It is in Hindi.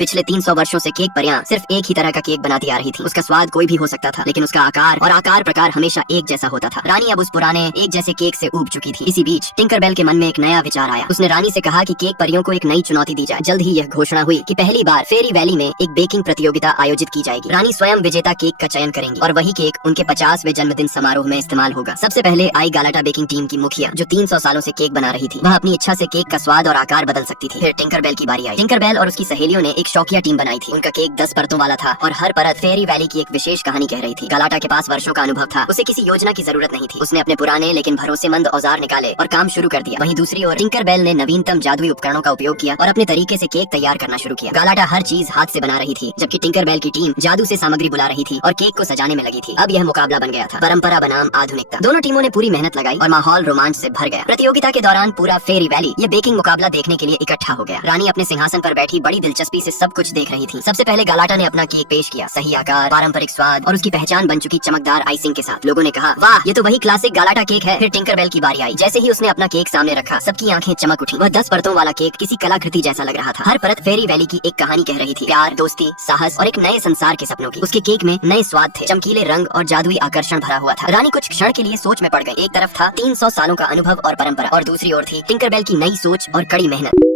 पिछले 300 वर्षों से केक परियां सिर्फ एक ही तरह का केक बनाती आ रही थी। उसका स्वाद कोई भी हो सकता था, लेकिन उसका आकार और आकार प्रकार हमेशा एक जैसा होता था। रानी अब उस पुराने एक जैसे केक से ऊब चुकी थी। इसी बीच टिंकरबेल के मन में एक नया विचार आया। उसने रानी से कहा कि केक परियों को एक नई चुनौती दी जाए। जल्द ही यह घोषणा हुई कि पहली बार फेरी वैली में एक बेकिंग प्रतियोगिता आयोजित की जाएगी। रानी स्वयं विजेता केक का चयन करेंगी और वही केक उनके 50वें जन्मदिन समारोह में इस्तेमाल होगा। सबसे पहले आई गालाटा बेकिंग टीम की मुखिया, जो 300 सालों से केक बना रही थी। वह अपनी इच्छा से केक का स्वाद और आकार बदल सकती थी। फिर टिंकरबेल की बारी आई। टिंकरबेल और उसकी सहेलियों ने एक शौकिया टीम बनाई थी। उनका केक 10 परतों वाला था और हर परत फेरी वैली की एक विशेष कहानी कह रही थी। गालाटा के पास वर्षों का अनुभव था। उसे किसी योजना की जरूरत नहीं थी। उसने अपने पुराने लेकिन भरोसेमंद औजार निकाले और काम शुरू कर दिया। वहीं दूसरी ओर टिंकरबेल ने नवीनतम जादुई उपकरणों का उपयोग किया और अपने तरीके से केक तैयार करना शुरू किया। गालाटा हर चीज हाथ से बना रही थी, जबकि टिंकरबेल की टीम जादू से सामग्री बुला रही थी और केक को सजाने में लगी थी। अब यह मुकाबला बन गया था, परंपरा बनाम आधुनिकता। दोनों टीमों ने पूरी मेहनत लगाई और माहौल रोमांच से भर गया। प्रतियोगिता के दौरान पूरा फेरी वैली ये बेकिंग मुकाबला देखने के लिए इकट्ठा हो गया। रानी अपने सिंहासन पर बैठी बड़ी दिलचस्पी से सब कुछ देख रही थी। सबसे पहले गालाटा ने अपना केक पेश किया, सही आकार, पारंपरिक स्वाद और उसकी पहचान बन चुकी चमकदार आइसिंग के साथ। लोगों ने कहा, वाह, ये तो वही क्लासिक गालाटा केक है। फिर टिंकरबेल की बारी आई। जैसे ही उसने अपना केक सामने रखा, सबकी आंखें चमक उठी। वह 10 परतों वाला केक किसी कलाकृति जैसा लग रहा था। हर परत फेरी वैली की एक कहानी कह रही थी, प्यार, दोस्ती, साहस और एक नए संसार के सपनों की। उसके केक में नए स्वाद थे, चमकीले रंग और जादुई आकर्षण भरा हुआ था। रानी कुछ क्षण के लिए सोच में पड़ गई। एक तरफ था 300 सालों का अनुभव और परंपरा और दूसरी ओर थी टिंकरबेल की नई सोच और कड़ी मेहनत।